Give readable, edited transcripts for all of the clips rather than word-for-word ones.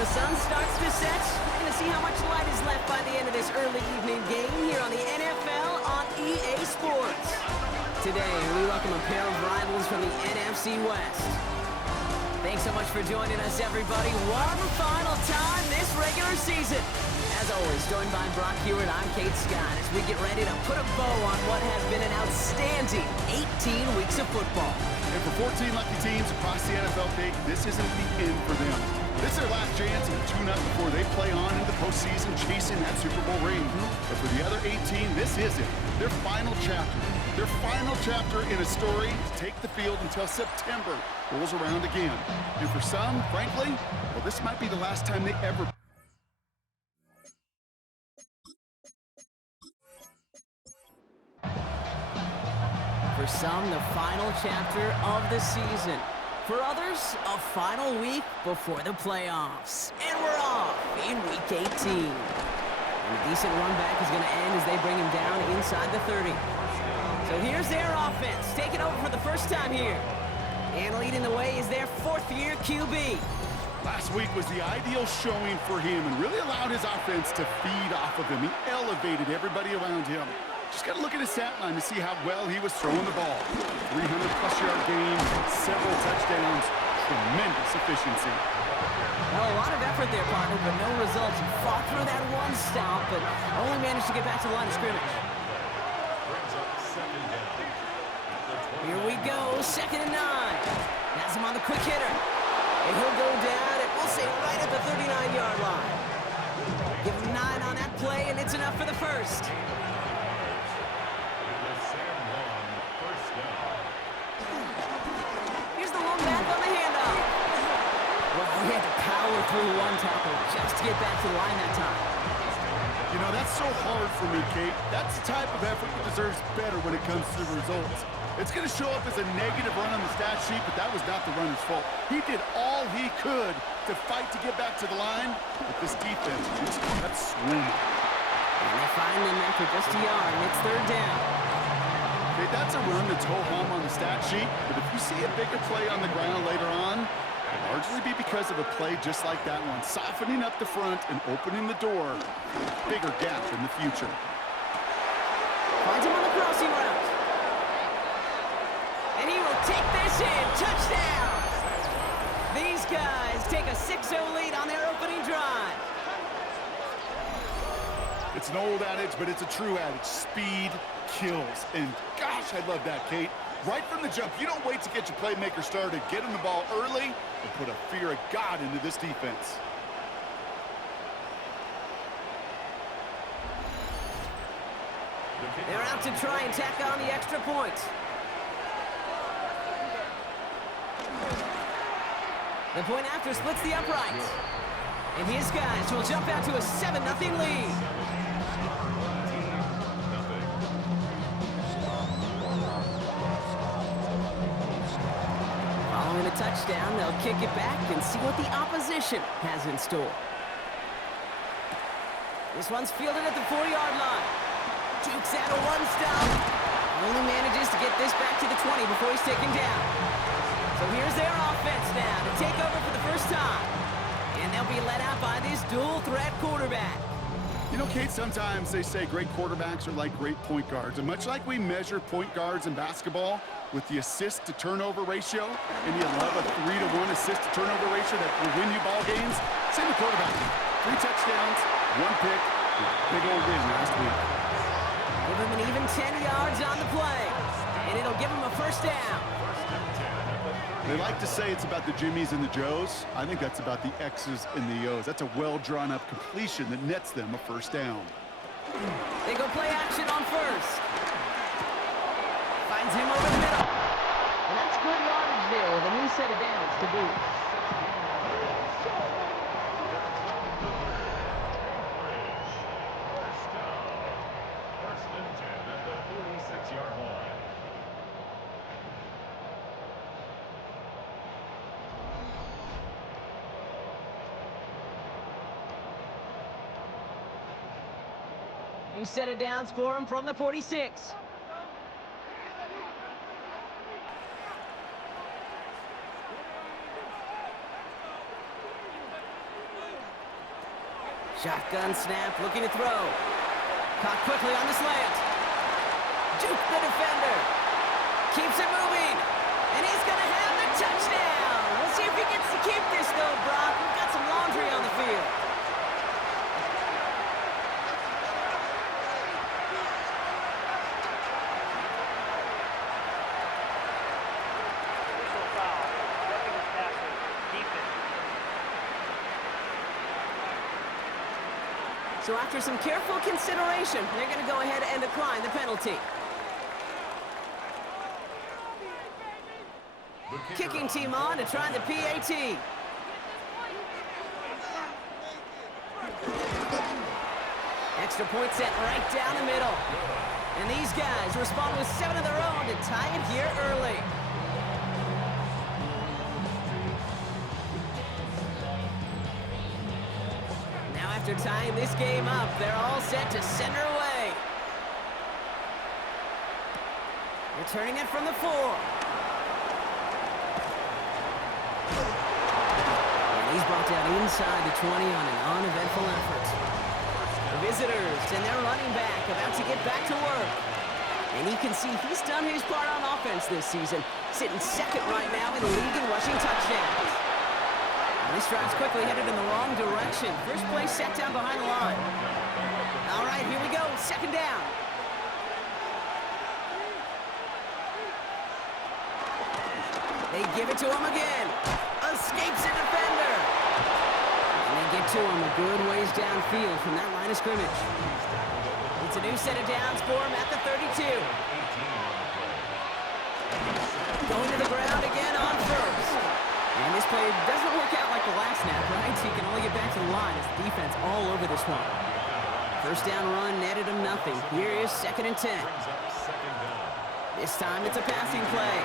the sun starts to set, we're going to see how much light is left by the end of this early evening game here on the NFL on EA Sports. Today, we welcome a pair of rivals from the NFC West. Thanks so much for joining us, everybody. One final time this regular season. As always, joined by Brock Hewitt, I'm Kate Scott as we get ready to put a bow on what has been an outstanding 18 weeks of football. And for 14 lucky teams across the NFL, Kate, this isn't the end for them. This is their last chance to tune up before they play on into the postseason chasing that Super Bowl ring. But for the other 18, this is it. Their final chapter. Their final chapter in a story to take the field until September rolls around again. And for some, frankly, well, this might be the last time they ever... For some, the final chapter of the season. For others, a final week before the playoffs. And we're off in Week 18. And a decent run back is going to end as they bring him down inside the 30. So here's their offense, taking over for the first time here. And leading the way is their fourth-year QB. Last week was the ideal showing for him and really allowed his offense to feed off of him. He elevated everybody around him. Just got to look at his stat line to see how well he was throwing the ball. 300-plus yard games, several touchdowns, tremendous efficiency. Well, a lot of effort there, partner, but no results. He fought through that one stop, but only managed to get back to the line of scrimmage. Here we go, 2nd and 9. Has him on the quick hitter. And he'll go down, and we'll say right at the 39-yard line. Give him 9 on that play, and it's enough for the first. Here's the one back on the handoff. Well, he had to power through one tackle just to get back to the line that time. You know, that's so hard for me, Kate. That's the type of effort that deserves better when it comes to the results. It's going to show up as a negative run on the stat sheet, but that was not the runner's fault. He did all he could to fight to get back to the line, but this defense just kept swinging. And they find him after just a yard, and it's 3rd down. Okay, that's a run that's ho-hum on the stat sheet, but if you see a bigger play on the ground later on, it'll largely be because of a play just like that one, softening up the front and opening the door for a bigger gap in the future. Finds him on the crossing route. And he will take this in. Touchdown! These guys take a 6-0 lead on their opening drive. It's an old adage, but it's a true adage. Speed kills. And gosh, I love that, Kate. Right from the jump, you don't wait to get your playmaker started. Get him the ball early and put a fear of God into this defense. They're out to try and tack on the extra point. The point after splits the upright. And his guys will jump out to a 7-0 lead. Following a touchdown, they'll kick it back and see what the opposition has in store. This one's fielded at the 4-yard line. Jukes out a one-stop. Only manages to get this back to the 20 before he's taken down. So here's their offense now to take over for the first time. And they'll be led out by this dual-threat quarterback. You know, Kate, sometimes they say great quarterbacks are like great point guards. And much like we measure point guards in basketball with the assist-to-turnover ratio, and you love a 3-to-1 assist-to-turnover ratio that will win you ball games, same with quarterback. 3 touchdowns, 1 pick, and a big old win last week. Give him an even 10 yards on the play, and it'll give him a first down. They like to say it's about the Jimmies and the Joes. I think that's about the X's and the O's. That's a well-drawn-up completion that nets them a first down. They go play action on first. Finds him over the middle. And that's good yardage there with a new set of downs to boot. First and 10 at the 46-yard line. New set of downs for him from the 46. Shotgun snap, looking to throw. Caught quickly on the slant. Juke the defender. Keeps it moving. And he's going to have the touchdown. We'll see if he gets to keep this, though, Brock. We've got some laundry on the field. So after some careful consideration, they're going to go ahead and decline the penalty. Kicking team on to try the PAT. Extra point set right down the middle. And these guys respond with 7 of their own to tie it here early. After tying this game up, they're all set to send her away. Returning it from the 4. And he's brought down inside the 20 on an uneventful effort. The visitors and their running back about to get back to work. And you can see he's done his part on offense this season, sitting second right now in the league in rushing touchdowns. This drive's quickly headed in the wrong direction. First play set down behind the line. All right, here we go. Second down. They give it to him again. Escapes a defender. And they get to him a good ways downfield from that line of scrimmage. It's a new set of downs for him at the 32. Going to the ground again on first. And this play doesn't work out like the last snap, right? So you can only get back to the line as the defense all over this one. First down run netted him nothing. Here is 2nd and 10. This time it's a passing play.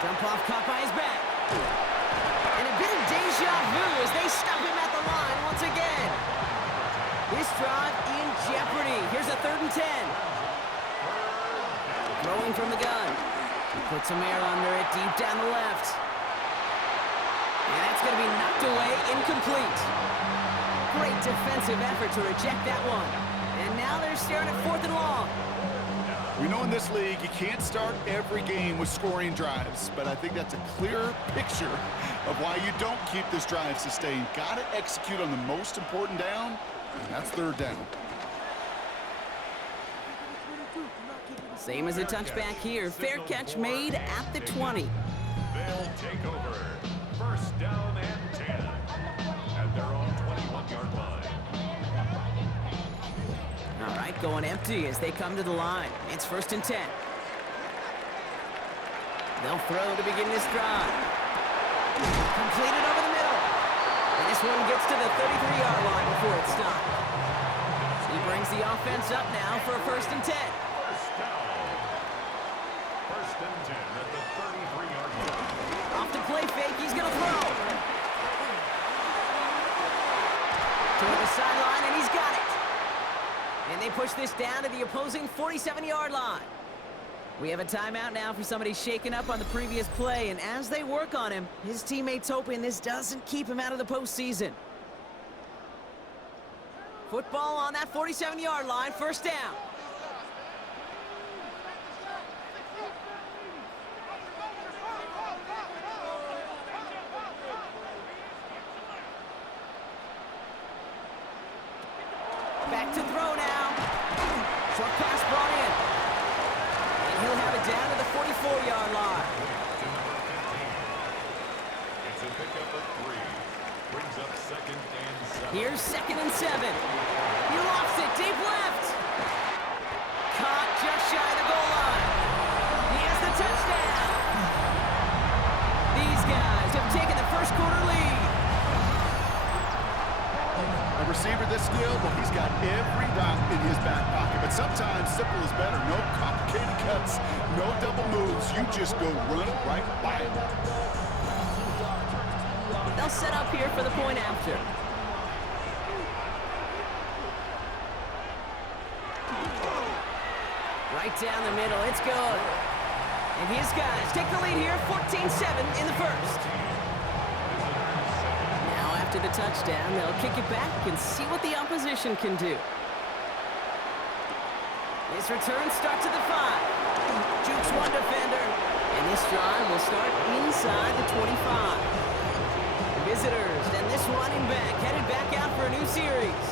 Dump off caught by his back. And a bit of deja vu as they stop him at the line once again. This drive in jeopardy. Here's a 3rd and 10. Throwing from the gun. He puts some air under it deep down the left. And that's going to be knocked away, incomplete. Great defensive effort to reject that one. And now they're staring at 4th and long. We know in this league you can't start every game with scoring drives, but I think that's a clear picture of why you don't keep this drive sustained. Got to execute on the most important down, and that's 3rd down. Same as a touchback here. Fair catch made at the 20. They'll take over. First down and 10 at their own 21-yard line. All right, going empty as they come to the line. It's 1st and 10. They'll throw to begin this drive. Completed over the middle. And this one gets to the 33-yard line before it's stopped. He brings the offense up now for a 1st and 10. First down. 1st and 10 at the 33-yard line. Off to play fake, he's going to throw. Toward the sideline, and he's got it. And they push this down to the opposing 47-yard line. We have a timeout now for somebody shaken up on the previous play, and as they work on him, his teammates hoping this doesn't keep him out of the postseason. Football on that 47-yard line, 1st down. Back to throw now. Short pass brought in. And he'll have it down to the 44-yard line. It's a pickup of 3. Brings up 2nd and 7. Here's 2nd and 7. He lofts it deep left. Caught just shy of the goal line. He has the touchdown. These guys have taken the first quarter lead. A receiver this skilled, well, he's got every route in his back pocket. But sometimes simple is better. No complicated cuts, no double moves. You just go run right by him. They'll set up here for the point after. Right down the middle, it's good. And his guys take the lead here, 14-7 in the first. Now after After the touchdown, they'll kick it back and see what the opposition can do. This return starts at the 5. Jukes one defender. And this drive will start inside the 25. Visitors, and this running back headed back out for a new series.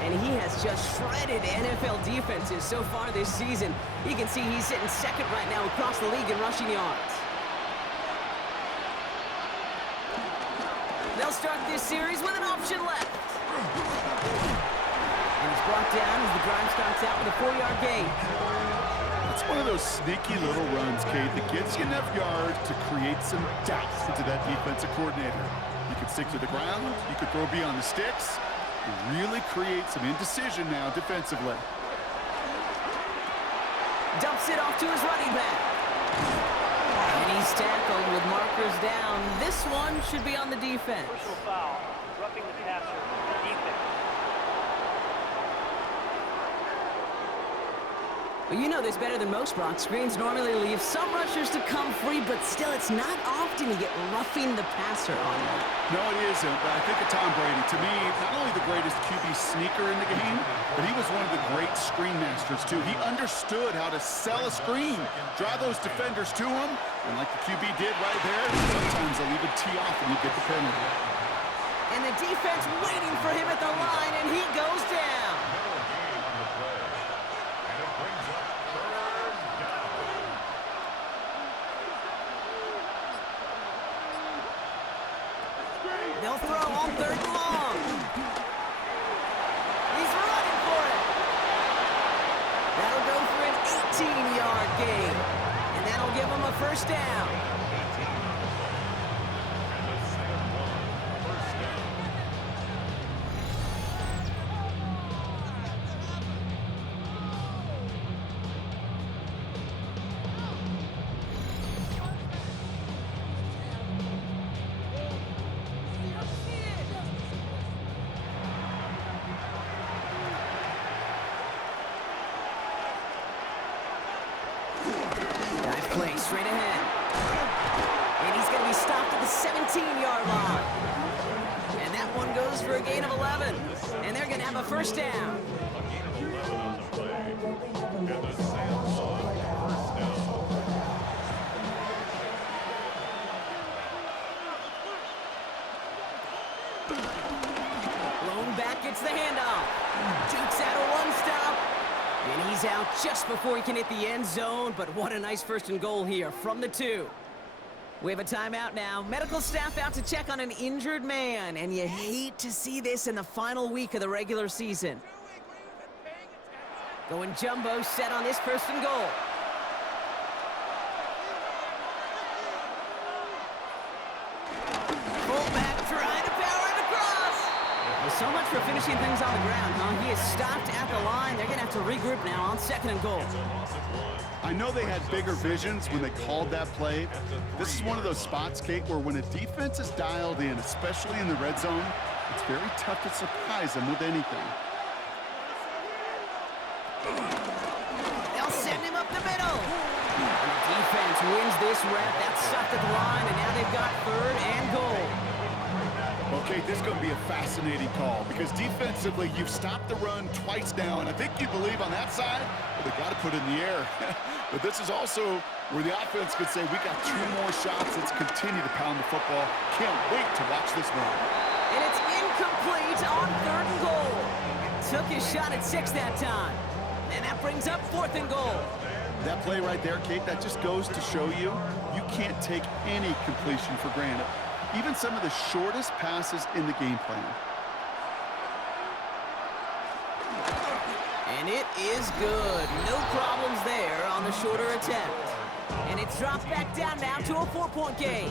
And he has just shredded NFL defenses so far this season. You can see he's sitting second right now across the league in rushing yards. They'll start this series with an option left. And he's brought down as the drive starts out with a 4-yard gain. It's one of those sneaky little runs, Kate, that gets you enough yards to create some doubt into that defensive coordinator. You could stick to the ground, you could throw beyond the sticks, and really create some indecision now defensively. Dumps it off to his running back. And he's tackled with markers down. This one should be on the defense. Personal foul, roughing the passer, defense. Well, you know this better than most, Brock. Screens normally leave some rushers to come free, but still, it's not often you get roughing the passer on that. No, it isn't, but I think of Tom Brady. To me, not only the greatest QB sneaker in the game, but he was one of the great screen masters, too. He understood how to sell a screen, draw those defenders to him, and like the QB did right there, sometimes they'll even tee off and you get the penalty. And the defense waiting for him at the line, and he goes down. They'll throw on 3rd and long. He's running for it. That'll go for an 18-yard gain. And that'll give him a 1st down. Play straight ahead. And he's going to be stopped at the 17-yard line. And that one goes for a gain of 11. And they're going to have a 1st down. Blown back gets the handoff. Jukes out a 1-stop. And he's out just before he can hit the end zone, but what a nice 1st and goal here from the 2. We have a timeout now. Medical staff out to check on an injured man, and you hate to see this in the final week of the regular season. Going jumbo set on this 1st and goal. Fullback trying to power it across. Well, so much for finishing things on the ground, huh? He is stopped at the line. They're going to have to regroup now on 2nd and goal. I know they had bigger visions when they called that play. This is one of those spots, Kate, where when a defense is dialed in, especially in the red zone, it's very tough to surprise them with anything. They'll send him up the middle. And the defense wins this rep. That's stopped at the line, and now they've got 3rd and goal. Okay, this is going to be a fascinating call because defensively, you've stopped the run twice now, and I think you believe on that side, well, they got to put it in the air. But this is also where the offense could say, we got 2 more shots. Let's continue to pound the football. Can't wait to watch this one. And it's incomplete on 3rd and goal. Took his shot at 6 that time. And that brings up 4th and goal. That play right there, Kate, that just goes to show you, you can't take any completion for granted. Even some of the shortest passes in the game plan. And it is good. No problems there on the shorter attempt. And it's dropped back down now to a 4-point game.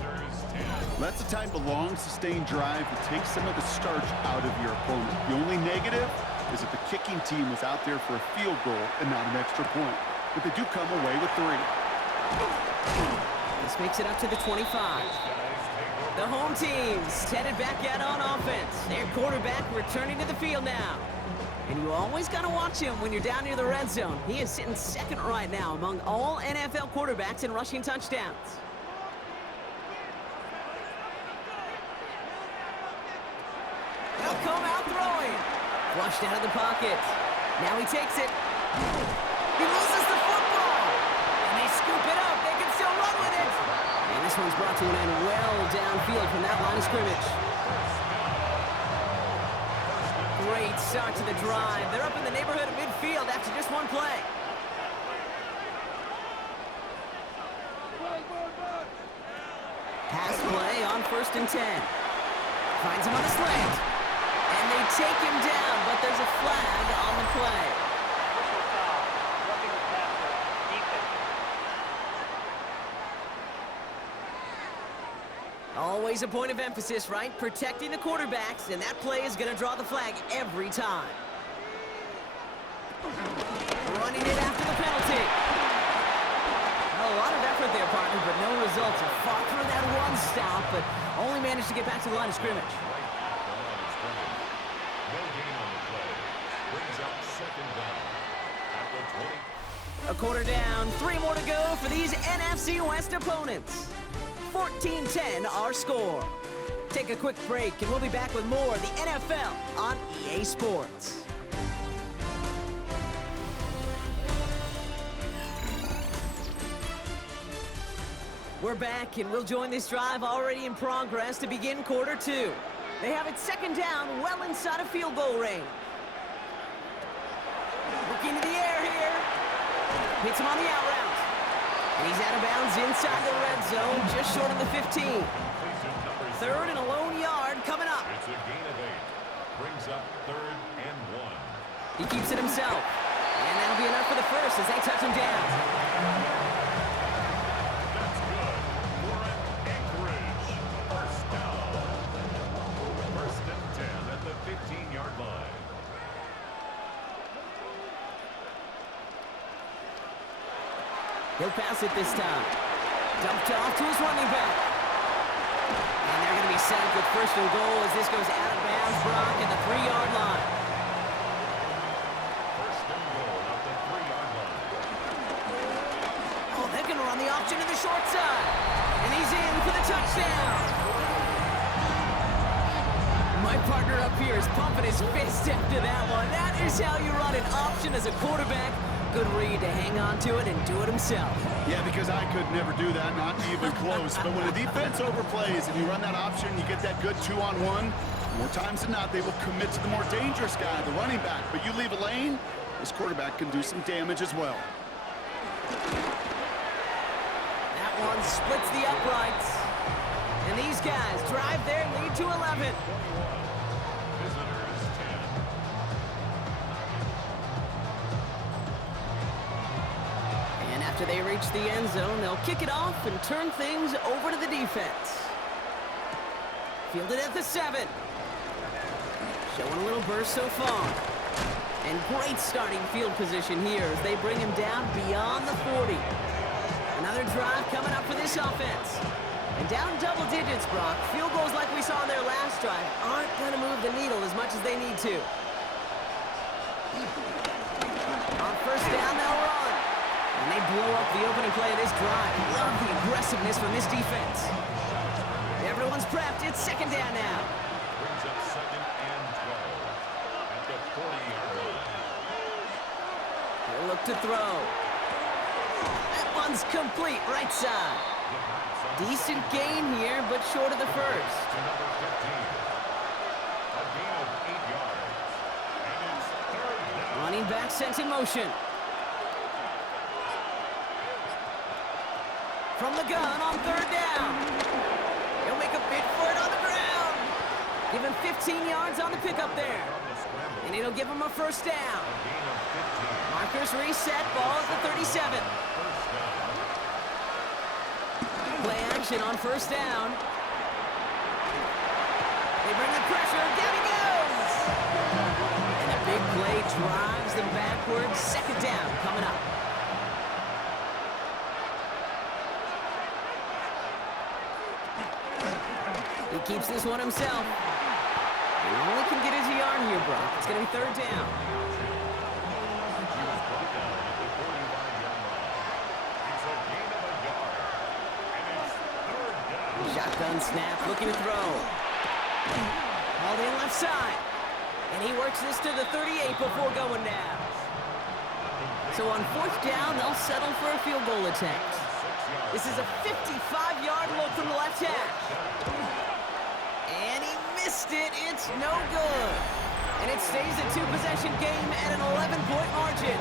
That's the type of long, sustained drive that takes some of the starch out of your opponent. The only negative is that the kicking team was out there for a field goal and not an extra point. But they do come away with 3. This makes it up to the 25. The home team's headed back out on offense. Their quarterback returning to the field now. And you always got to watch him when you're down near the red zone. He is sitting 2nd right now among all NFL quarterbacks in rushing touchdowns. He'll come out throwing. Flushed out of the pocket. Now he takes it. He loses the football. And they scoop it up. They can still run with it. And this one's brought to an end well downfield from that line of scrimmage. Great start to the drive. They're up in the neighborhood of midfield after just one play. Pass play on 1st and 10. Finds him on the slant. And they take him down, but there's a flag on the play. Personal foul. Roughing the passer. Defense. Always a point of emphasis, right? Protecting the quarterbacks, and that play is going to draw the flag every time. Running it after the penalty. A lot of effort there, partner, but no results. He fought through that one stop, but only managed to get back to the line of scrimmage. No gain on the play. Brings up 2nd down. At the 20. A quarter down, 3 more to go for these NFC West opponents. 14-10 our score. Take a quick break, and we'll be back with more of the NFL on EA Sports. We're back, and we'll join this drive already in progress to begin quarter 2. They have it 2nd down, well inside of field goal range. Looking to the air here. Hits him on the out route. And he's out of bounds inside the red zone, just short of the 15. 3rd and a lone yard coming up. It's a gain of 8. Brings up 3rd and 1. He keeps it himself. And that'll be enough for the first as they touch him down. That's good for an Anchorage first down. 1st and 10 at the 15-yard line. He'll pass it this time. Dumped off to his running back. And they're going to be set with 1st and goal as this goes out of bounds, Brock, at the 3-yard line. 1st and goal at the 3-yard line. Oh, they're going to run the option to the short side. And he's in for the touchdown. My partner up here is pumping his fist after that one. That is how you run an option as a quarterback. Good read to hang on to it and do it himself. Yeah, because I could never do that, not even close. But when a defense overplays and you run that option, you get that good 2-on-1, more times than not, they will commit to the more dangerous guy, the running back. But you leave a lane, this quarterback can do some damage as well. That one splits the uprights. And these guys drive their lead to 11. Visitors 10. And after they reach the end zone, they'll kick it off and turn things over to the defense. Fielded at the 7. Showing a little burst so far. And great starting field position here as they bring him down beyond the 40. Another drive coming up for this offense. And down double digits, Brock. Field goals like we saw in their last drive aren't going to move the needle as much as they need to. On 1st down, they'll run. And they blow up the opening play of this drive. Love the aggressiveness from this defense. Everyone's prepped. It's 2nd down now. Brings up 2nd and 12 at the 40-yard line. He'll look to throw. That one's complete, right side. Decent gain here, but short of the first. To number 15. A gain of 8 yards. And it's 3rd down. Running back sent in motion. From the gun on 3rd down. He'll make a bid for it on the ground. Give him 15 yards on the pickup there. And it'll give him a 1st down. A gain of 15. Markers reset, ball at the 37. First down. Play action on 1st down. They bring the pressure, down he goes! And a big play drives them backwards. 2nd down coming up. He keeps this one himself. And only can get his yard here, Brock. It's going to be 3rd down. He was brought down at the 45-yard line. It's a gain of a yard. And it's 3rd down. Shotgun snap, looking to throw. Called the left side. And he works this to the 38 before going down. So on fourth down, they'll settle for a field goal attempt. This is a 55-yard look from the left hash. And he missed it. It's no good. And it stays a two-possession game at an 11-point margin.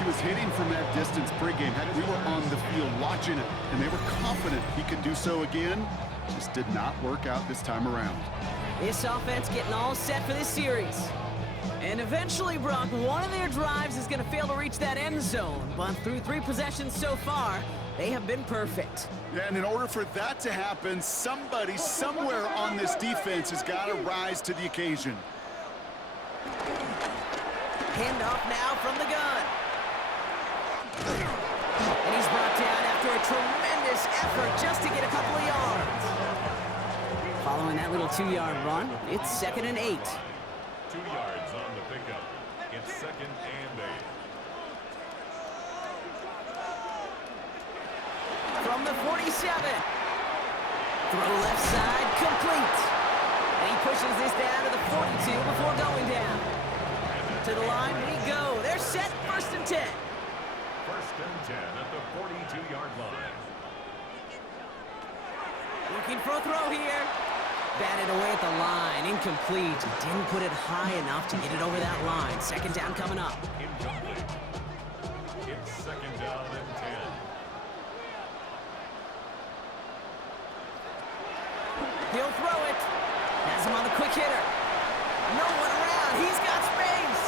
He was hitting from that distance pregame. We were on the field watching it, and they were confident he could do so again. Just did not work out this time around. This offense getting all set for this series. And eventually, Brock, one of their drives is going to fail to reach that end zone. But through 3 possessions so far, they have been perfect. Yeah, and in order for that to happen, somebody somewhere on this defense has got to rise to the occasion. Handoff now from the gun. And he's brought down after a tremendous effort just to get a couple of yards. Following that little 2-yard run, it's 2nd and 8. 2 yards on the pickup. It's 2nd and 8. From the 47. Throw left side, complete. And he pushes this down to the 42 before going down. To the line we go. They're set, 1st and 10. 1st and 10 at the 42-yard line. Looking for a throw here. Batted away at the line, incomplete. He didn't put it high enough to get it over that line. 2nd down coming up. Incomplete. It's 2nd down and 10. He'll throw it. Has him on the quick hitter. No one around. He's got space.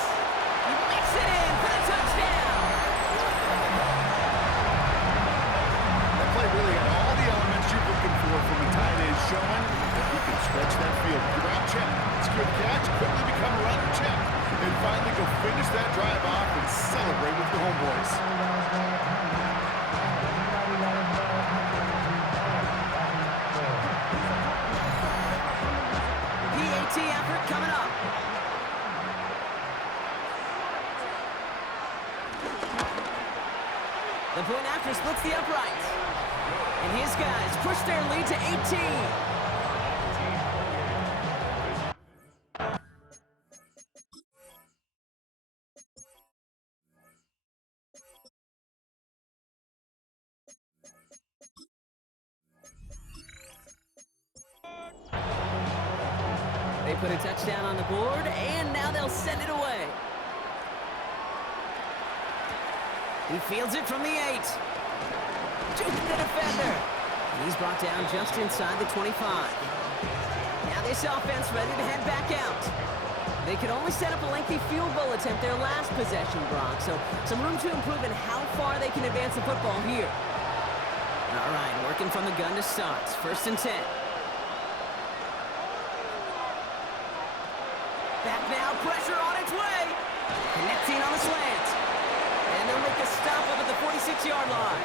He makes it in for the touchdown. That play really had all the elements you're looking for from a tight end, showing that he can stretch that field. Grab check, secure the catch, quickly become a runner check, and finally go finish that drive off and celebrate with the homeboys. PAT effort coming up. The point after splits the uprights. And his guys push their lead to 18. They put a touchdown on the board, and now they'll send it away. He fields it from the 8. Jukes the defender. He's brought down just inside the 25. Now this offense ready to head back out. They could only set up a lengthy field goal attempt their last possession, Brock, so some room to improve in how far they can advance the football here. All right, working from the gun to start. 1st and 10. Back now, pressure on its way. Connecting on the slant. And they'll make a stop up at the 46-yard line.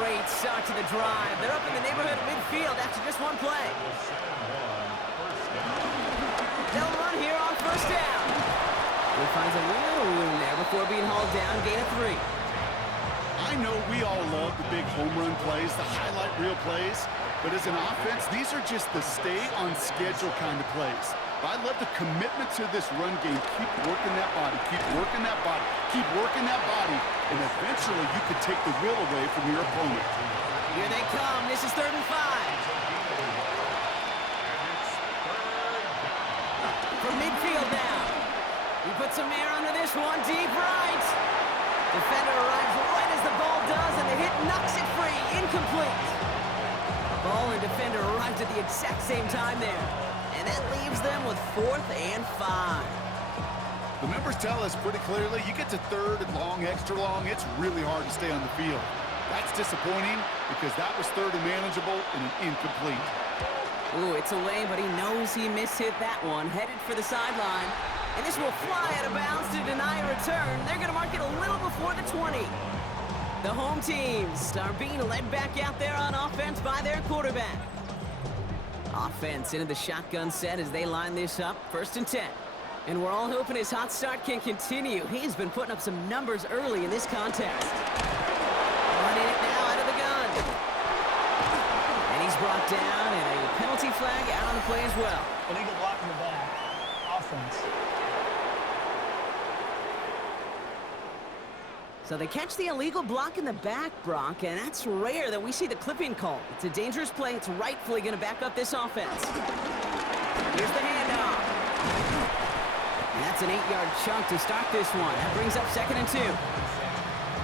Great start to the drive. They're up in the neighborhood of midfield after just one play. They'll run here on 1st down. He finds a little room there before being hauled down, gain of 3. I know we all love the big home run plays, the highlight reel plays, but as an offense, these are just the stay-on-schedule kind of plays. I love the commitment to this run game. Keep working that body, keep working that body, keep working that body, and eventually you could take the will away from your opponent. Here they come. This is 3rd and 5. From midfield now. He puts some air under this one, deep right. Defender arrives right as the ball does, and the hit knocks it free. Incomplete. Ball and defender arrived at the exact same time there. And that leaves them with 4th and 5. The numbers tell us pretty clearly, you get to 3rd and long, extra long, it's really hard to stay on the field. That's disappointing because that was 3rd and manageable and an incomplete. Ooh, it's away, but he knows he mishit that one. Headed for the sideline. And this will fly out of bounds to deny a return. They're going to mark it a little before the 20. The home teams are being led back out there on offense by their quarterback. Offense into the shotgun set as they line this up. 1st and 10. And we're all hoping his hot start can continue. He's been putting up some numbers early in this contest. Running it now out of the gun. And he's brought down, and a penalty flag out on the play as well. Illegal block in the back. Offense. So they catch the illegal block in the back, Brock, and that's rare that we see the clipping call. It's a dangerous play. It's rightfully going to back up this offense. Here's the handoff. And that's an 8-yard chunk to start this one. That brings up 2nd and 2.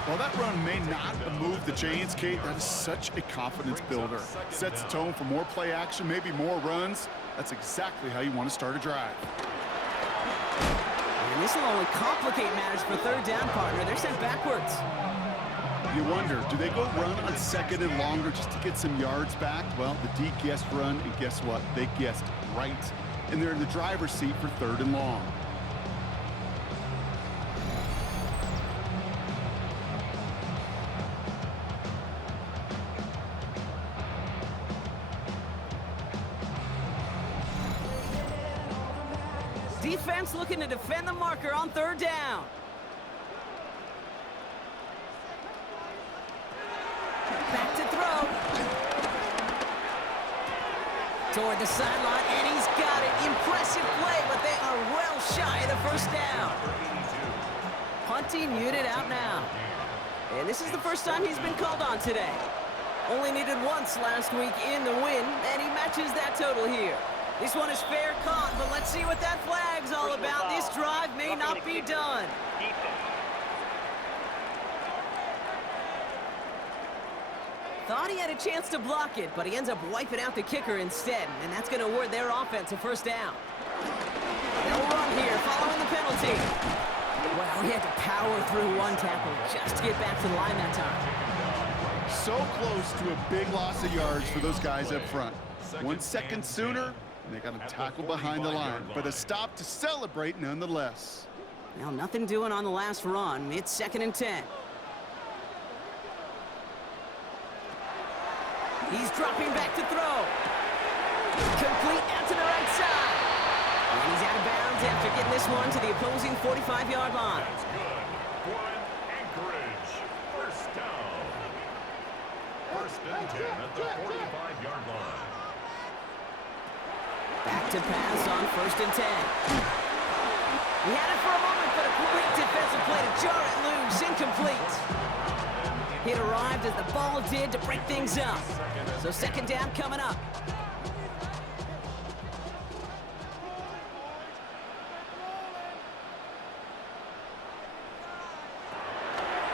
Well, that run may not have moved the chains, Kate. That is such a confidence builder. Sets the tone for more play action, maybe more runs. That's exactly how you want to start a drive. And this will only complicate matters for 3rd down, partner. They're sent backwards. You wonder, do they go run on 2nd and longer just to get some yards back? Well, the D guessed run, and guess what? They guessed right. And they're in the driver's seat for 3rd and long. Defense looking to defend the marker on 3rd down. Back to throw. Toward the sideline, and he's got it. Impressive play, but they are well shy of the 1st down. Punting unit out now. And this is the first time he's been called on today. Only needed once last week in the win, and he matches that total here. This one is fair caught, but let's see what that flag's all about. This drive may not be done. Thought he had a chance to block it, but he ends up wiping out the kicker instead, and that's going to award their offense a 1st down. They'll run here, following the penalty. Well, he had to power through one tackle just to get back to the line that time. So close to a big loss of yards for those guys up front. 1 second sooner, and they got a tackle behind the line, but a stop to celebrate nonetheless. Well, nothing doing on the last run. It's 2nd and 10. He's dropping back to throw. Complete out to the right side. And he's out of bounds after getting this one to the opposing 45-yard line. That's good. For an Anchorage. 1st down. 1st and 10 at the 45-yard line. Back to pass on 1st and 10. He had it for a moment, but a great defensive play to jar it loose. Incomplete. It arrived as the ball did to break things up. So 2nd down coming up.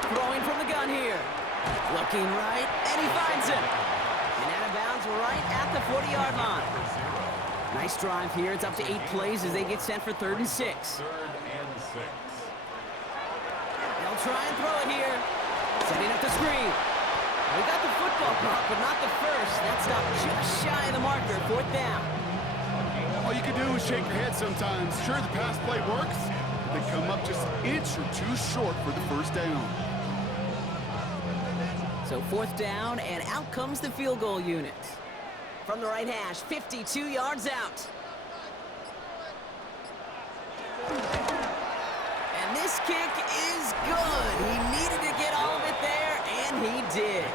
Throwing from the gun here. Looking right, and he finds him. And out of bounds right at the 40-yard line. Nice drive here. It's up to 8 plays as they get set for 3rd and 6. 3rd and 6. They'll try and throw it here. Setting up the screen. We got the football block, but not the first. That's stopped just shy of the marker. 4th down. All you can do is shake your head sometimes. Sure, the pass play works, but they come up just an inch or 2 short for the 1st down. So 4th down, and out comes the field goal unit. From the right hash, 52 yards out. And this kick is good. He needed to get all of it there, and he did.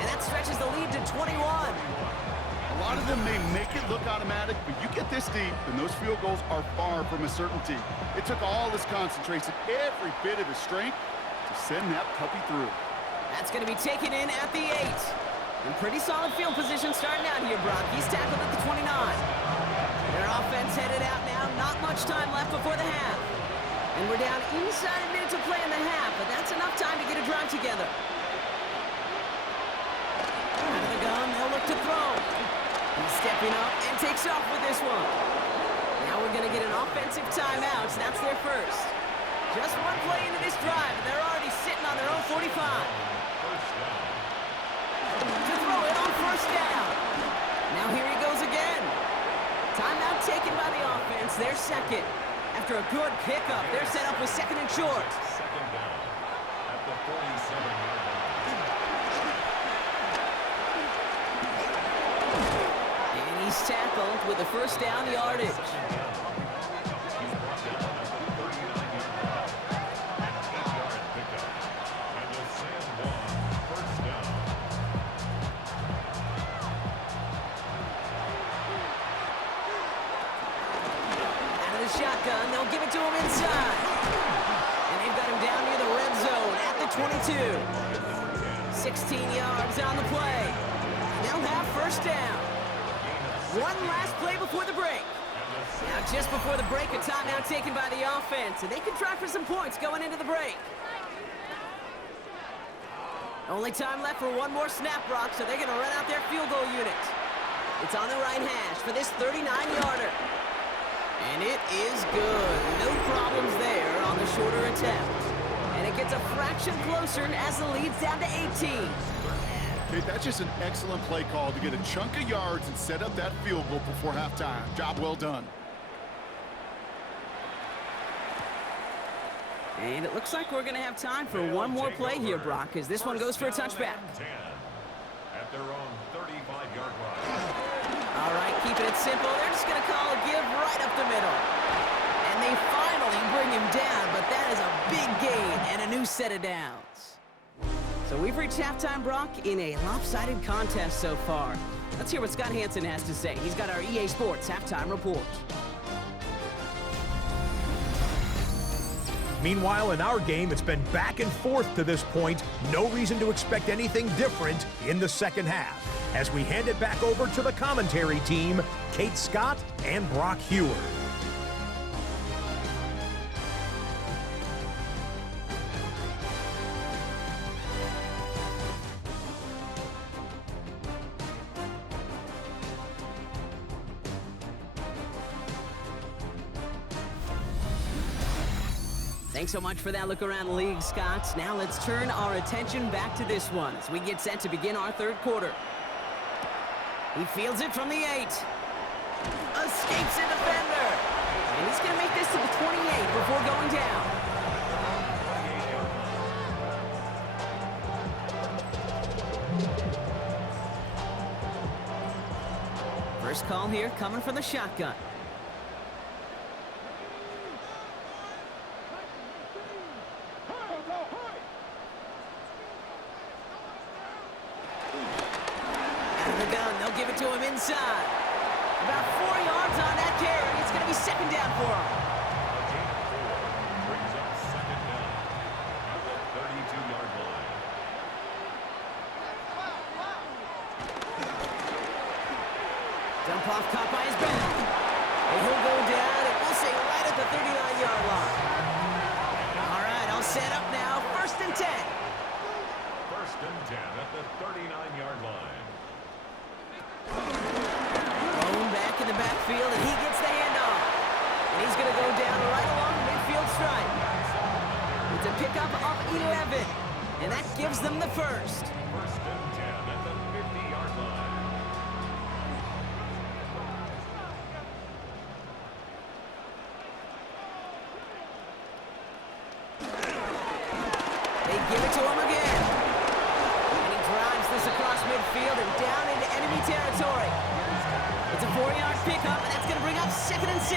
And that stretches the lead to 21. A lot of them may make it look automatic, but you get this deep, and those field goals are far from a certainty. It took all his concentration, every bit of his strength, to send that puppy through. That's going to be taken in at the 8. And pretty solid field position starting out here, Brock. He's tackled at the 29. Their offense headed out now. Not much time left before the half. And we're down inside a minute to play in the half, but that's enough time to get a drive together. Out of the gun, they'll look to throw. He's stepping up and takes off with this one. Now we're going to get an offensive timeout. That's their first. Just one play into this drive, and they're already sitting on their own 45. To throw it on 1st down. Now here he goes again. Timeout taken by the offense. Their 2nd. After a good pickup, they're set up with 2nd and short. 2nd down at the 47-yard line. And he's tackled with the 1st down yardage. the shotgun. They'll give it to him inside. And they've got him down near the red zone at the 22. 16 yards on the play. They'll have first down. One last play before the break. Now, just before the break, a timeout taken by the offense, and they can try for some points going into the break. Only time left for one more snap, Brock, so they're going to run out their field goal unit. It's on the right hash for this 39-yarder. And it is good. No problems there on the shorter attempt. And it gets a fraction closer as the lead's down to 18. Okay, that's just an excellent play call to get a chunk of yards and set up that field goal before halftime. Job well done. And it looks like we're going to have time for one more play here, Brock, as this one goes for a touchback. At their own 35-yard line. All right, keeping it simple. They're just going to call a give right up the middle. And they finally bring him down, but that is a big gain and a new set of downs. So we've reached halftime, Brock, in a lopsided contest so far. Let's hear what Scott Hansen has to say. He's got our EA Sports halftime report. Meanwhile, in our game, it's been back and forth to this point. No reason to expect anything different in the second half. As we hand it back over to the commentary team, Kate Scott and Brock Hewer. Thanks so much for that look around the league, Scott. Now let's turn our attention back to this one as we get set to begin our third quarter. He fields it from the 8. Escapes a defender. And he's going to make this to the 28 before going down. First call here coming from the shotgun. Give it to him inside. About 4 yards on that carry. It's going to be second down for him. A gain of 4 brings up second down at the 32-yard line. Dump off caught by his back. And he'll go down, and we'll say right at the 39-yard line. All right, all set up now. First and 10. First and 10 at the 39-yard line. Thrown back in the backfield, and he gets the handoff. And he's going to go down right along the midfield stripe. It's a pickup of 11, and that gives them the first. First and 10 at the 50-yard line. They give it to him again. And he drives this across midfield and down into enemy territory. It's a 4-yard pickup, and that's going to bring up second and 6.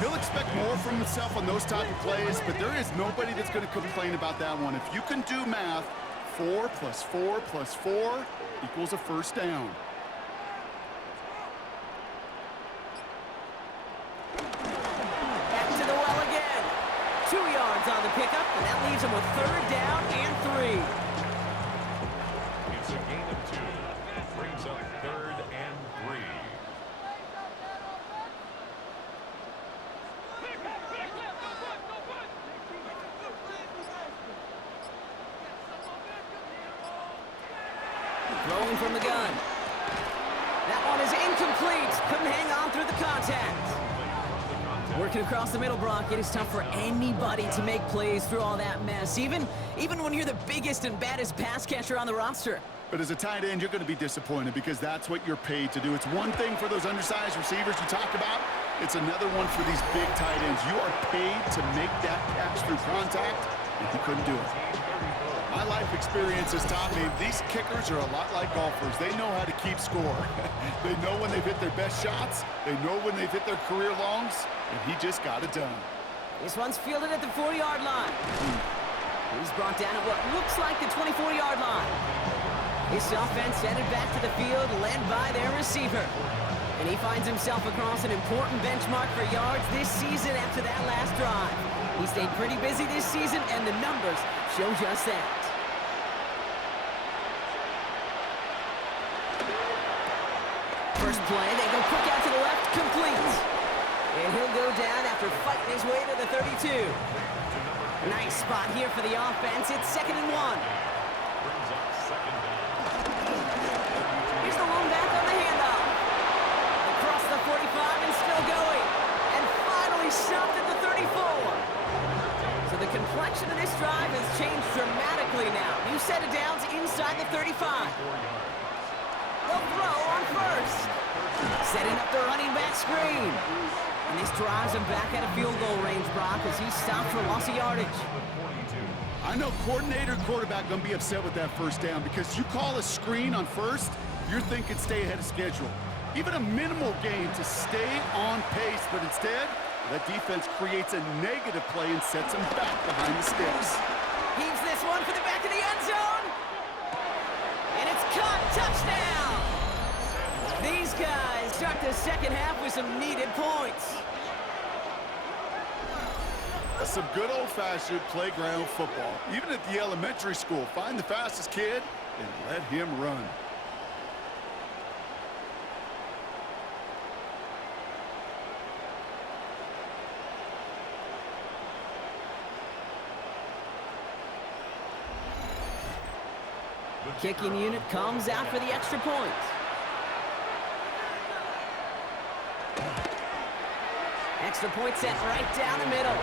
He'll expect more from himself on those type of plays, but there is nobody that's going to complain about that one. If you can do math, 4 plus 4 plus 4 equals a first down. Back to the well again. 2 yards on the pickup, and that leaves him with third down and 3. It's a gain of 2. Brings up third and 3. Throwing from the gun. That one is incomplete. Couldn't hang on through the contact. Working across the middle, Brock, it is tough for anybody to make plays through all that mess, even when you're the biggest and baddest pass catcher on the roster. But as a tight end, you're going to be disappointed because that's what you're paid to do. It's one thing for those undersized receivers you talk about. It's another one for these big tight ends. You are paid to make that catch through contact, and he couldn't do it. My life experience has taught me these kickers are a lot like golfers. They know how to keep score. They know when they've hit their best shots. They know when they've hit their career longs, and he just got it done. This one's fielded at the 4-yard line. He's brought down at what looks like the 24-yard line. This offense headed back to the field, led by their receiver. And he finds himself across an important benchmark for yards this season after that last drive. He stayed pretty busy this season, and the numbers show just that. First play, they go quick out to the left, complete. And he'll go down after fighting his way to the 32. Nice spot here for the offense. It's 2nd and 1. Here's the lone back on the handoff. Across the 45 and still going. And finally stopped at the 34. So the complexion of this drive has changed dramatically now. New set of downs inside the 35. They'll throw on first. Setting up the running back screen. And this drives him back at a field goal range, Brock, as he stopped for loss of yardage. I know coordinator and quarterback going to be upset with that first down because you call a screen on first, you're thinking stay ahead of schedule. Even a minimal gain to stay on pace, but instead, that defense creates a negative play and sets him back behind the sticks. Heaves this one for the back of the end zone. And it's caught. Touchdown! These guys start the second half with some needed points. That's some good old-fashioned playground football. Even at the elementary school, find the fastest kid and let him run. Kicking unit comes out for the extra point. Extra point set right down the middle.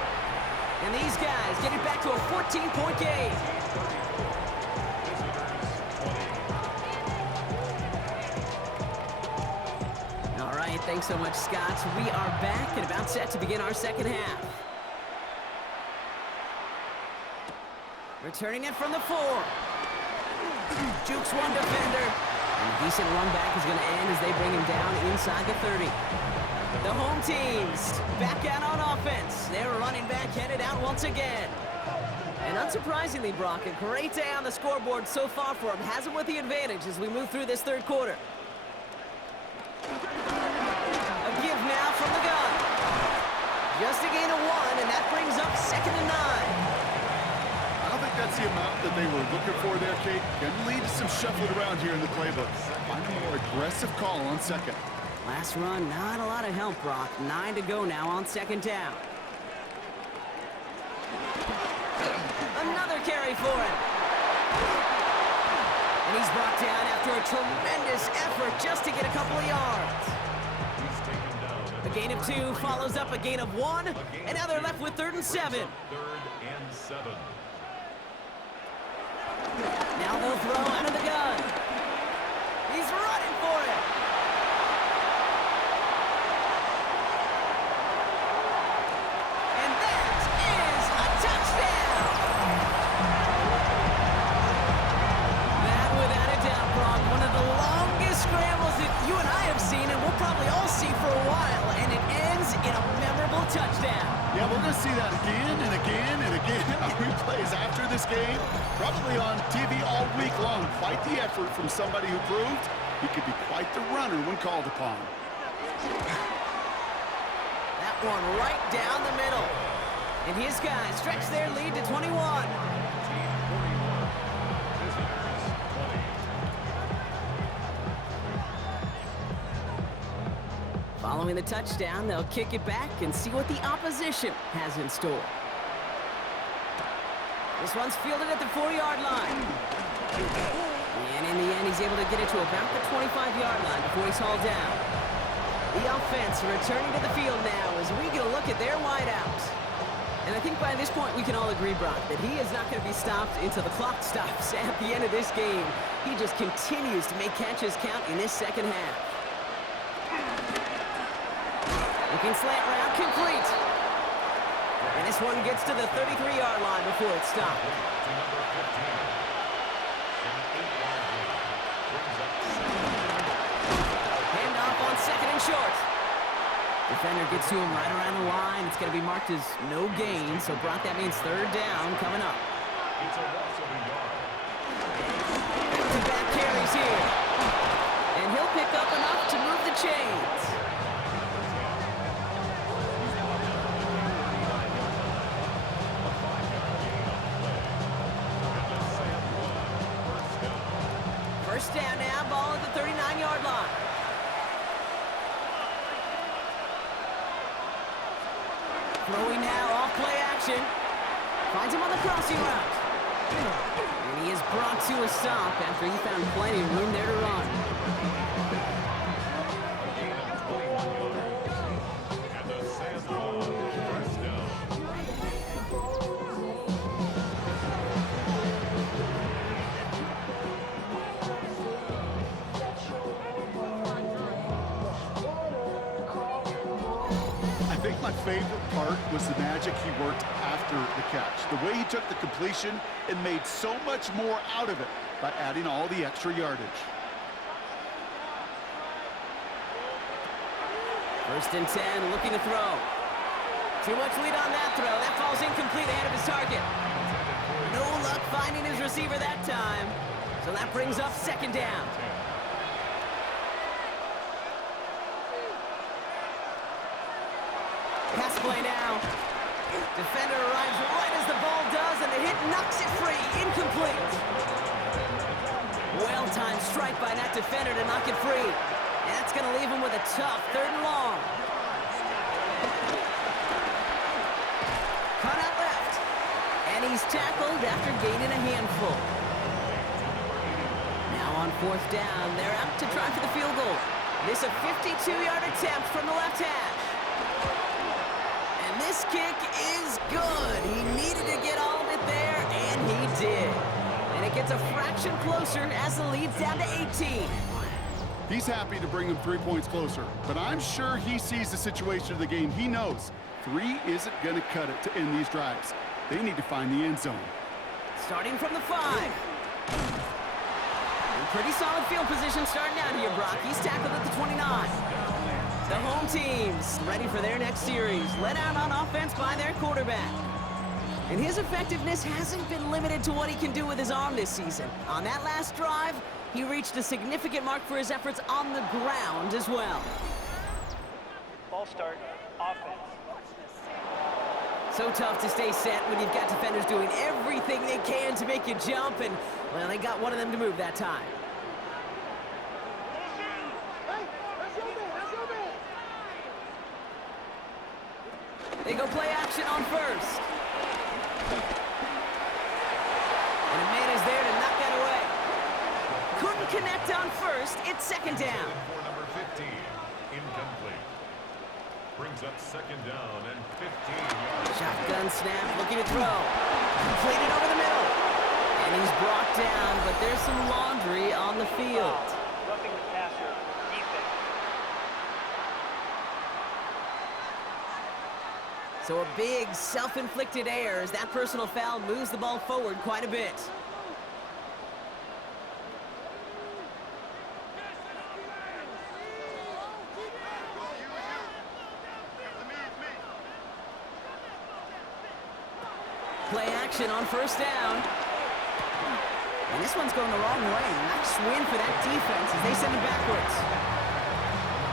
And these guys get it back to a 14-point game. All right, thanks so much, Scott. We are back and about set to begin our second half. Returning it from the 4. Jukes one defender. And a decent run back is going to end as they bring him down inside the 30. The home teams back out on offense. Their running back headed out once again. And unsurprisingly, Brock, a great day on the scoreboard so far for him. Has him with the advantage as we move through this third quarter. A give now from the gun. Just a gain of 1, and that brings up 2nd and 9. I don't think that's the amount that they were looking for there, Kate. Can lead to some shuffling around here in the playbook. Find a more aggressive call on second. Last run, not a lot of help, Brock. 9 to go now on 2nd down. Another carry for him. And he's brought down after a tremendous effort just to get a couple of yards. A gain of 2 follows up a gain of 1, and now they're left with 3rd and 7. 3rd and 7. Now they'll throw out of the gun. He's running for it. And that is a touchdown. That, without a doubt, Brock, one of the longest scrambles that you and I have seen, and we'll probably all see for a while, and it ends in a memorable touchdown. Yeah, we're going to see that again and again and again on replays after this game. Probably on TV all week long. Quite the effort from somebody who proved he could be quite the runner when called upon. That one right down the middle. And his guys stretch their lead to 21. Following the touchdown, they'll kick it back and see what the opposition has in store. This one's fielded at the 4-yard line. And in the end, he's able to get it to about the 25-yard line before he's hauled down. The offense returning to the field now as we get a look at their wideouts. And I think by this point we can all agree, Brock, that he is not going to be stopped until the clock stops at the end of this game. He just continues to make catches count in this second half. Looking slant route, complete. And this one gets to the 33-yard line before it's stopped. Handoff on 2nd and short. Defender gets to him right around the line. It's going to be marked as no gain, so Brock, that means 3rd down coming up. It's a loss of a yard. Back-to-back carries here. And he'll pick up enough to move the chains. First down now, ball at the 39-yard line. Throwing now, off play action. Finds him on the crossing route. And he is brought to a stop after he found plenty of room there to run. And the Sandlot first down. I think my favorite part was the magic he worked after the catch. The way he took the completion and made so much more out of it by adding all the extra yardage. First and 10, looking to throw. Too much lead on that throw. That falls incomplete ahead of his target. No luck finding his receiver that time. So that brings up second down. Pass play now. Defender arrives right as the ball does, and the hit knocks it free. Incomplete. Well-timed strike by that defender to knock it free. And that's going to leave him with a tough 3rd and long. Cut out left. And he's tackled after gaining a handful. Now on 4th down, they're out to try for the field goal. This a 52-yard attempt from the left hash. And this kick is good. He needed to get all of it there, and he did. And it gets a fraction closer as the lead's down to 18. He's happy to bring them 3 points closer, but I'm sure he sees the situation of the game. He knows 3 isn't going to cut it to end these drives. They need to find the end zone. Starting from the 5. And pretty solid field position starting out here, Brock. He's tackled at the 29. The home team's ready for their next series, led out on offense by their quarterback. And his effectiveness hasn't been limited to what he can do with his arm this season. On that last drive, he reached a significant mark for his efforts on the ground as well. Ball start, offense. So tough to stay set when you've got defenders doing everything they can to make you jump, and, well, they got one of them to move that time. They go play action on first. And a man is there to knock that away. Couldn't connect on first. It's second down. For number 15, incomplete. Brings up second down and 15 yards. Shotgun snap, looking to throw. Completed over the middle. And he's brought down, but there's some laundry on the field. Roughing the passer, defense. So a big self-inflicted error as that personal foul moves the ball forward quite a bit. Play action on first down. And this one's going the wrong way. Nice win for that defense as they send it backwards.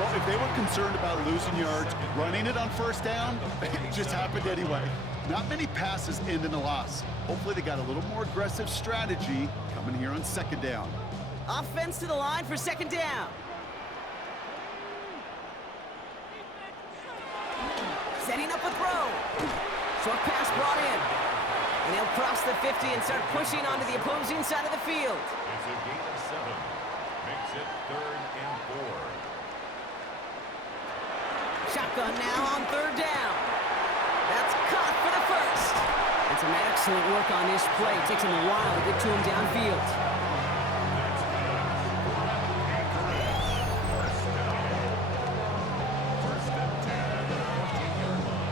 Well, if they were concerned about losing yards, running it on first down, it just happened anyway. Not many passes end in a loss. Hopefully they got a little more aggressive strategy coming here on second down. Offense to the line for second down. Setting up a throw. Short pass brought in. And he'll cross the 50 and start pushing onto the opposing side of the field. It's a gain of 7. Makes it 3rd and 4. Shotgun now on third down. That's caught for the first. And some excellent work on this play. It takes him a while to get to him downfield. First and 10 at the 14-yard line.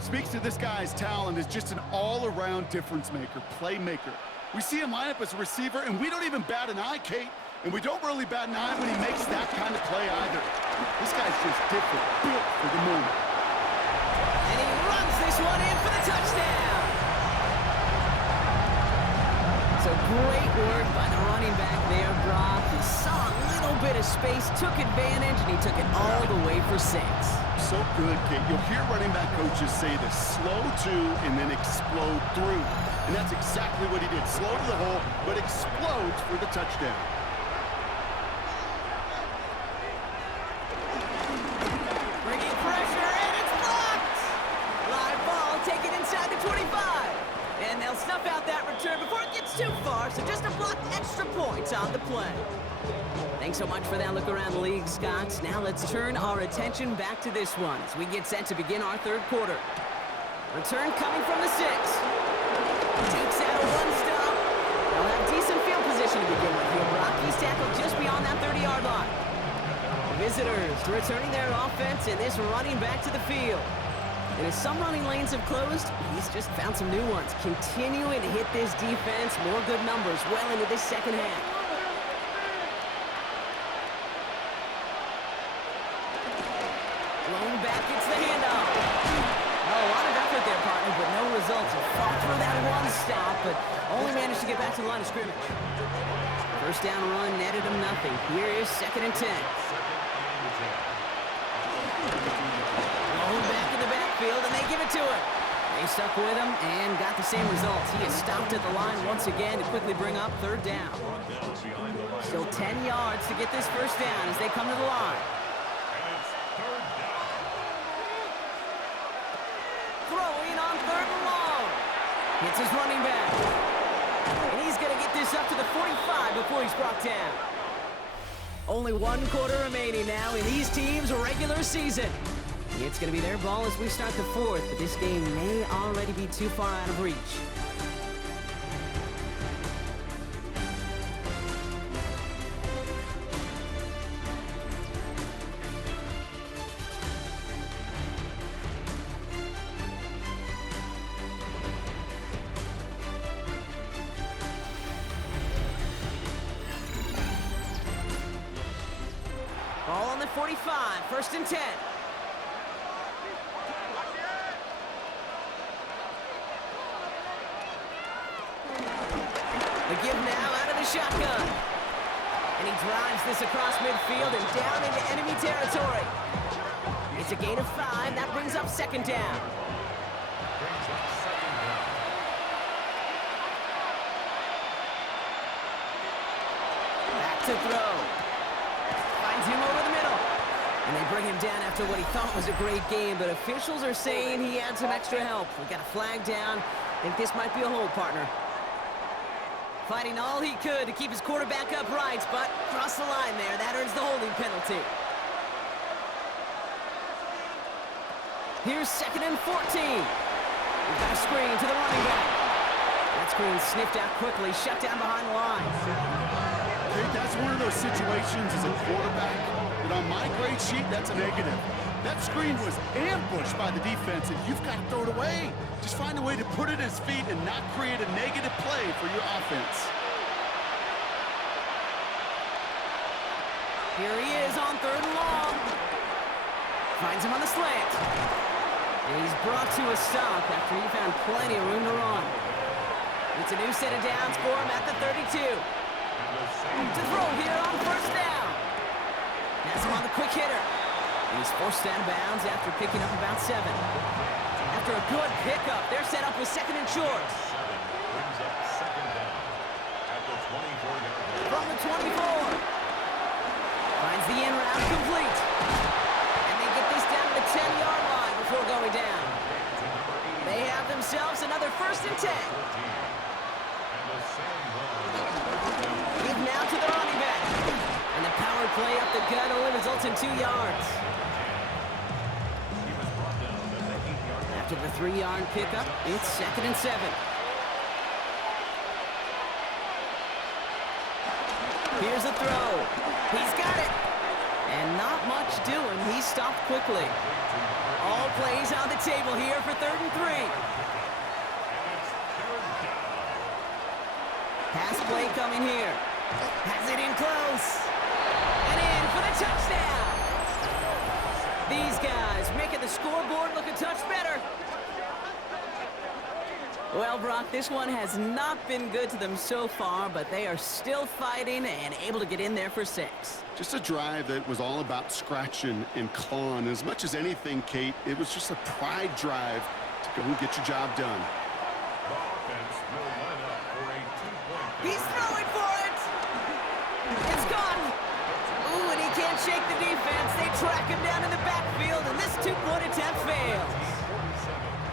Speaks to this guy's talent as just an all-around difference maker, playmaker. We see him line up as a receiver, and we don't even bat an eye, Kate. And we don't really bat an eye when he makes that kind of play either. This guy's just different, built for the moment. And he runs this one in for the touchdown. So So great work by the running back there, Brock. He saw a little bit of space, took advantage, and he took it all the way for 6. So good, Kate. You'll hear running back coaches say this: slow to and then explode through. And that's exactly what he did. Slow to the hole, but explodes for the touchdown. Bringing pressure, and it's blocked! Live ball taken inside the 25. And they'll snuff out that return before it gets too far, so just a blocked extra points on the play. Thanks so much for that look around the league, Scott. Now let's turn our attention back to this one as we get set to begin our third quarter. Return coming from the 6. Takes out a one-stop. They'll have decent field position to begin with here. Rocky's tackled just beyond that 30-yard line. Visitors returning their offense, and this running back to the field. And as some running lanes have closed, he's just found some new ones. Continuing to hit this defense, more good numbers well into this second half. Lone back gets the handoff. Oh, a lot of effort there, partner, but no results. He fought through that one stop, but only managed to get back to the line of scrimmage. First down run netted him nothing. Here is 2nd and 10. Lone back in the backfield, and they give it to him. They stuck with him and got the same results. He is stopped at the line once again to quickly bring up 3rd down. Still 10 yards to get this first down as they come to the line. Throwing on 3rd and long. Hits his running back. And he's going to get this up to the 45 before he's brought down. Only 1 quarter remaining now in these teams' regular season. It's going to be their ball as we start the 4th, but this game may already be too far out of reach. Ball on the 45, 1st and 10. The give now out of the shotgun. And he drives this across midfield and down into enemy territory. It's a gain of 5. That brings up 2nd down. Back to throw. Finds him over the middle. And they bring him down after what he thought was a great game, but officials are saying he had some extra help. We got a flag down. Think this might be a hold, partner. Fighting all he could to keep his quarterback upright, but crossed the line there. That earns the holding penalty. Here's 2nd and 14. We've got a screen to the running back. That screen sniffed out quickly, shut down behind the line. Kate, that's one of those situations as a quarterback that on my grade sheet, that's a negative. That screen was ambushed by the defense, and you've got to throw it away. Just find a way to put it at his feet and not create a negative play for your offense. Here he is on 3rd and long. Finds him on the slant. And he's brought to a stop after he found plenty of room to run. It's a new set of downs for him at the 32. To throw here on 1st down. Has him on the quick hitter. And he's forced out of bounds after picking up about 7. After a good pickup, they're set up with 2nd and short. Brings up 2nd down at the 24-yard line. From the 24. Finds the in route complete. And they get this down to the 10-yard line before going down. They have themselves another 1st and 10. Give now to the running back. And the power play up the gut only results in 2 yards. After the 3-yard pickup, it's 2nd and 7. Here's a throw. He's got it. And not much doing. He stopped quickly. All plays on the table here for 3rd and 3. Pass play coming here. Has it in close. And in for the touchdown. These guys making the scoreboard look a touch better. Well, Brock, this one has not been good to them so far, but they are still fighting and able to get in there for 6. Just a drive that was all about scratching and clawing. As much as anything, Kate, it was just a pride drive to go and get your job done. The offense will line up for a 2-point game. He's throwing for it! It's gone! Ooh, and he can't shake the defense. They track him down in the backfield, and this 2-point attempt fails.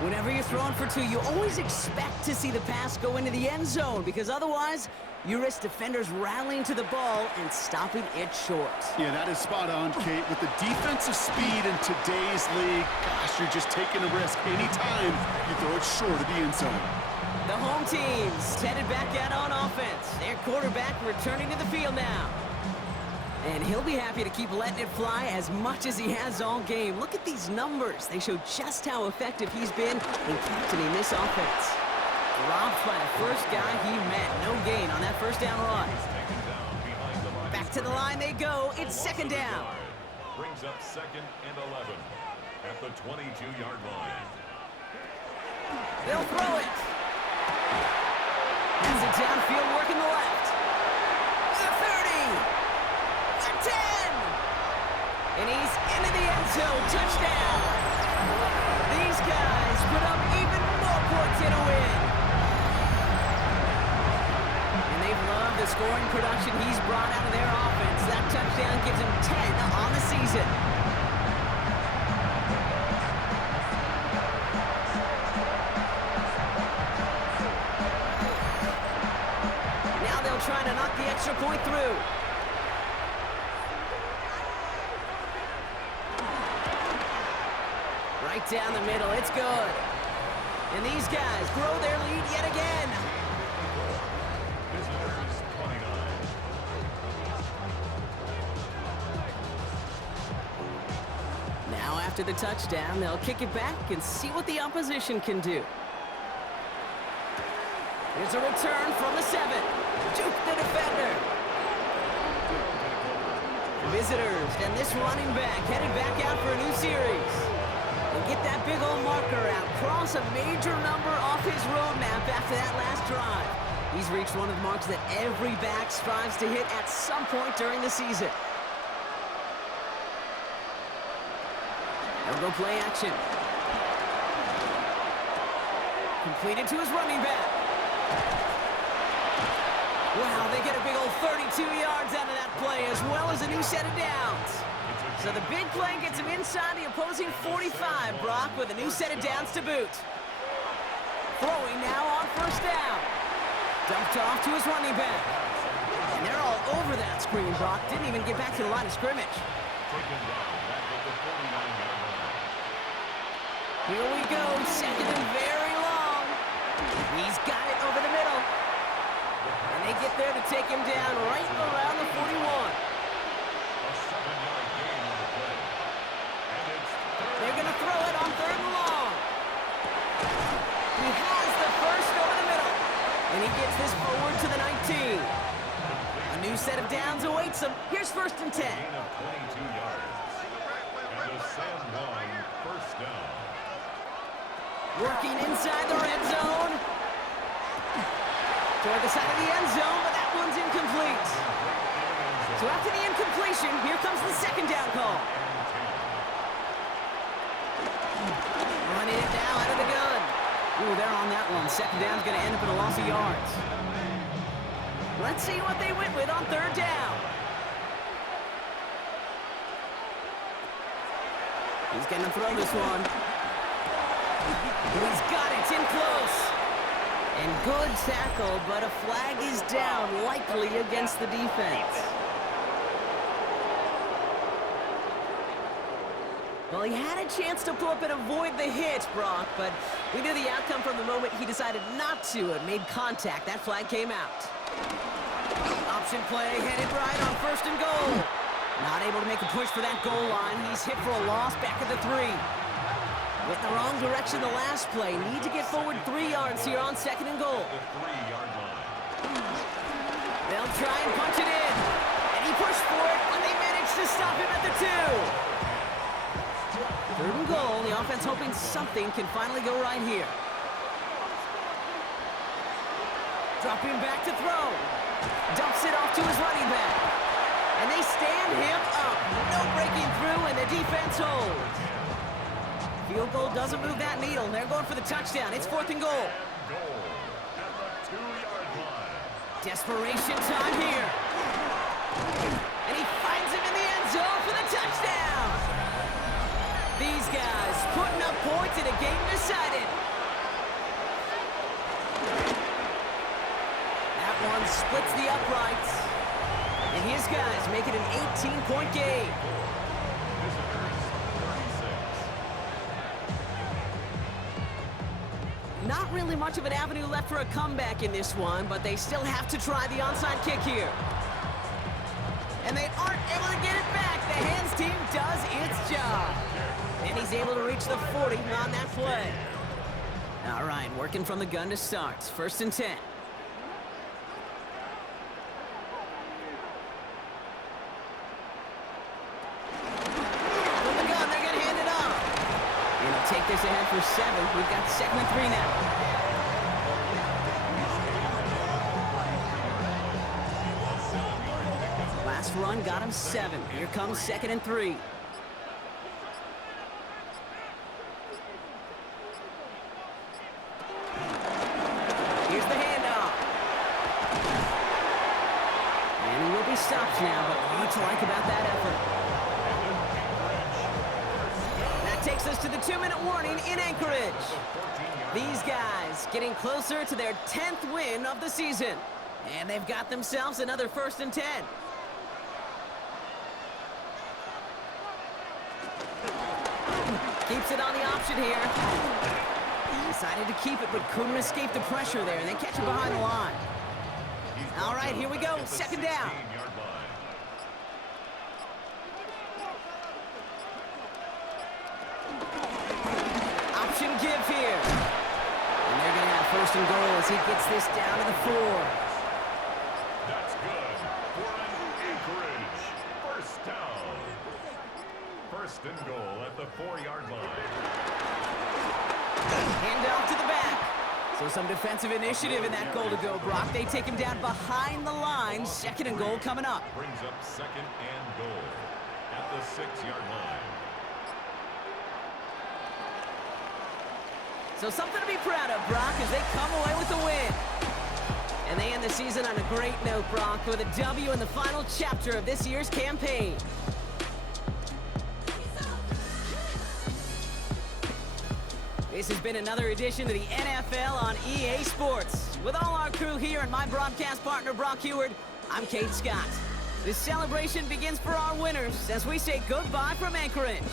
Whenever you're throwing for 2, you always expect to see the pass go into the end zone, because otherwise you risk defenders rallying to the ball and stopping it short. Yeah, that is spot on, Kate. With the defensive speed in today's league, gosh, you're just taking a risk anytime you throw it short of the end zone. The home team's headed back out on offense. Their quarterback returning to the field now. And he'll be happy to keep letting it fly as much as he has all game. Look at these numbers. They show just how effective he's been in captaining this offense. Dropped by the first guy he met. No gain on that first down run. Back to the line they go. It's second down. Brings up 2nd and 11 at the 22-yard line. They'll throw it. Has it downfield, working the left. The 30. The 10. And he's into the end zone. Touchdown. These guys put up even more points in a win. And they've loved the scoring production he's brought out of their offense. That touchdown gives him 10 on the season. Now they'll try to knock the extra point through. Right down the middle, it's good. And these guys grow their lead yet again. Visitors 29. Now after the touchdown, they'll kick it back and see what the opposition can do. Here's a return from the 7. Juke the defender. Visitors and this running back headed back out for a new series. And get that big old marker out. Cross a major number off his roadmap after that last drive. He's reached one of the marks that every back strives to hit at some point during the season. They'll go play action. Completed to his running back. Wow, they get a big old 32 yards out of that play, as well as a new set of downs. So the big play gets him inside the opposing 45, Brock, with a new set of downs to boot. Throwing now on first down. Dumped off to his running back. And they're all over that screen, Brock. Didn't even get back to the line of scrimmage. Taken down back at the 49-yard line. Here we go, second and very long. He's got it over the middle. And they get there to take him down right around the 41. A 7-yard gain on the play. And it's They're going to throw it on third and long. He has the first over the middle. And he gets this forward to the 19. A new set of downs awaits him. Here's first and 10. gain of 22 yards. And a San Juan first down. Working inside the red zone. Toward the side of the end zone, but that one's incomplete. So after the incompletion, here comes the second down call. Running it now out of the gun. Ooh, they're on that one. Second down's going to end up in a loss of yards. Let's see what they went with on third down. He's going to throw this one. He's got it. It's in close. And good tackle, but a flag is down, likely against the defense. Well, he had a chance to pull up and avoid the hit, Brock, but we knew the outcome from the moment he decided not to and made contact. That flag came out. Option play headed right on first and goal. Not able to make a push for that goal line. He's hit for a loss back at the 3. Went the wrong direction the last play. Need to get forward 3 yards here on second and goal. The 3-yard line. They'll try and punch it in. And he pushed for it, but they managed to stop him at the 2. Third and goal. The offense hoping something can finally go right here. Dropping back to throw. Dumps it off to his running back. And they stand him up. No breaking through, and the defense holds. Field goal doesn't move that needle. They're going for the touchdown. It's 4th and goal. Goal at the 2-yard line. Desperation time here. And he finds him in the end zone for the touchdown. These guys putting up points in a game decided. That one splits the uprights. And his guys make it an 18-point game. Visitors 36. Not really much of an avenue left for a comeback in this one, but they still have to try the onside kick here. And they aren't able to get it back. The hands team does its job. And he's able to reach the 40 on that play. All right, working from the gun to start. 1st and 10. From the gun, they're going to hand it off. And he'll take this ahead for 7. We've got 2nd and 3 now. Last run got him 7. Here comes 2nd and 3. Here's the handoff. And he will be stopped now, but what to like about that effort? That takes us to the 2-minute warning in Anchorage. These guys getting closer to their 10th win of the season. And they've got themselves another 1st and 10. Keeps it on the option here. Decided to keep it, but couldn't escape the pressure there, and they catch it behind the line. All right, here we go. 2nd down. 16-yard line. Option give here. And they're going to have 1st and goal as he gets this down to the 4. That's good for an Anchorage 1st down. 1st and goal at the 4-yard line. Hand off to the back. So some defensive initiative in that goal to go, Brock. They take him down behind the line. 2nd and goal coming up. Brings up 2nd and goal at the 6-yard line. So something to be proud of, Brock, as they come away with a win. And they end the season on a great note, Brock, with a W in the final chapter of this year's campaign. This has been another edition of the NFL on EA Sports. With all our crew here and my broadcast partner, Brock Heward, I'm Kate Scott. This celebration begins for our winners as we say goodbye from Anchorage.